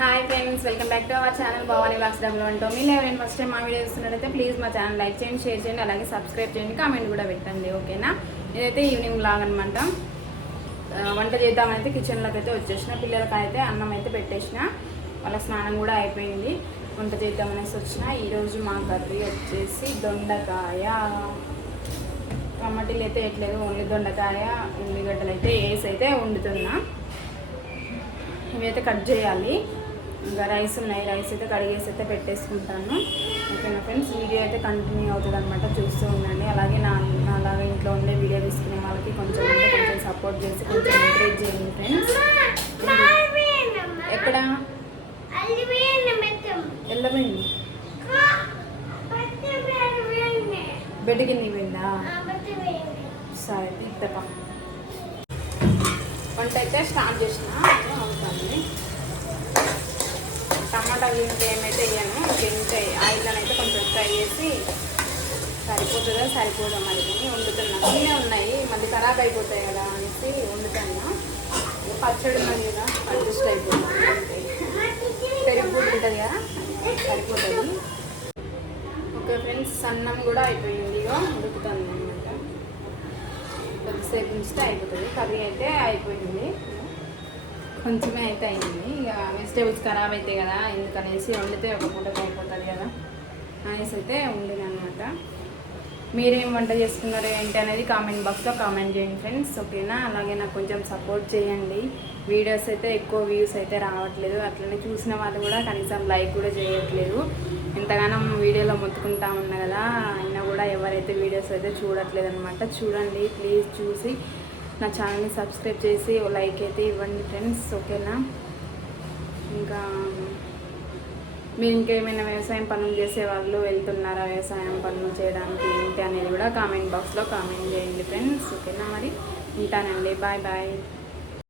Friends welcome back to our channel Bhavani వాక్స్డమ్లో ఉంటాం మీరు ఎవరైనా ఫస్ట్ టైం మా వీడియో చూస్తున్నట్టయితే ప్లీజ్ మా ఛానల్ లైక్ చేయండి షేర్ చేయండి అలాగే సబ్స్క్రైబ్ చేయండి కామెంట్ కూడా పెట్టండి ఓకేనా ఇదైతే ఈవినింగ్ లాగ్ అనమాట వంట చేద్దామైతే కిచెన్లోకి అయితే వచ్చేసిన పిల్లలకి అయితే అన్నం అయితే పెట్టేసిన. వాళ్ళ స్నానం కూడా అయిపోయింది. వంట చేద్దామనేసి వచ్చిన. ఈరోజు మా కర్రీ వచ్చేసి దొండకాయ. టమాటీలు అయితే వేయట్లేదు ఓన్లీ దొండకాయ ఉల్లిగడ్డలు అయితే వేసి అయితే వండుతున్నా. ఇవైతే కట్ చేయాలి. ఇంకా రైస్ ఉన్నాయి. రైస్ అయితే కడిగేసి అయితే పెట్టేసుకుంటాను. ఓకేనా ఫ్రెండ్స్? వీడియో అయితే కంటిన్యూ అవుతుంది అనమాట చూస్తూ ఉండండి. అలాగే నా నా అలాగే ఇంట్లో ఉండే వీడియో తీసుకునే వాళ్ళకి కొంచెం అంటే కొంచెం సపోర్ట్ చేసి కొంచెం ఎంకరేజ్ చేయండి ఫ్రెండ్స్. ఎక్కడ? వెళ్ళబండి బెడ్ కింద పోయిందా? సరే ఇద్దపా వంట అయితే స్టార్ట్ చేసిన అవుతుంది టమాటా ఇంత ఏమైతే వేయను ఇంత ఆయిల్ అయితే కొంచెం ఫ్రై చేసి సరిపోతుందా? సరిపోదా మరి? అని వండుతున్నా. అన్నీ ఉన్నాయి. మళ్ళీ ఖరాబ్ అయిపోతాయి కదా అనేసి వండుతున్నా. పచ్చడి ఉన్నది కదా అడ్జస్ట్ అయిపోతుంది అంతే. పెరుగు కూడా ఉంటుంది కదా సరిపోతుంది. ఓకే ఫ్రెండ్స్ అన్నం కూడా అయిపోయింది. ఇక ఉడుకుతుంది అనమాట కొద్దిసేపు ఉంచితే అయిపోతుంది. కర్రీ అయితే అయిపోయింది. కొంచెమే అయితే అయింది ఇక వెజిటేబుల్స్ ఖరాబ్ అవుతాయి కదా ఎందుకనేసి వండితే ఒక పూటకి అయిపోతుంది కదా అనేసి అయితే వండిన అనమాట మీరేం వంట చేసుకున్నారు ఏంటి అనేది కామెంట్ బాక్స్లో కామెంట్ చేయండి ఫ్రెండ్స్ ఓకేనా? అలాగే నాకు కొంచెం సపోర్ట్ చేయండి. వీడియోస్ అయితే ఎక్కువ వ్యూస్ అయితే రావట్లేదు. అట్లనే చూసిన వాళ్ళు కూడా కనీసం లైక్ కూడా చేయట్లేదు. ఎంతగానో వీడియోలో మొత్తుకుంటా ఉన్నా కదా అయినా కూడా ఎవరైతే వీడియోస్ అయితే చూడట్లేదు అనమాట చూడండి ప్లీజ్ చూసి. నా ఛానల్ని సబ్స్క్రైబ్ చేసి లైక్ అయితే ఇవ్వండి ఫ్రెండ్స్ ఓకేనా? ఇంకా మీరు ఇంకేమైనా వ్యవసాయం పనులు చేసే వాళ్ళు వెళ్తున్నారా? వ్యవసాయం పనులు చేయడానికి ఏంటి అనేది కూడా కామెంట్ బాక్స్లో కామెంట్ చేయండి ఫ్రెండ్స్ ఓకేనా మరి? ఉంటానండి బాయ్ బాయ్.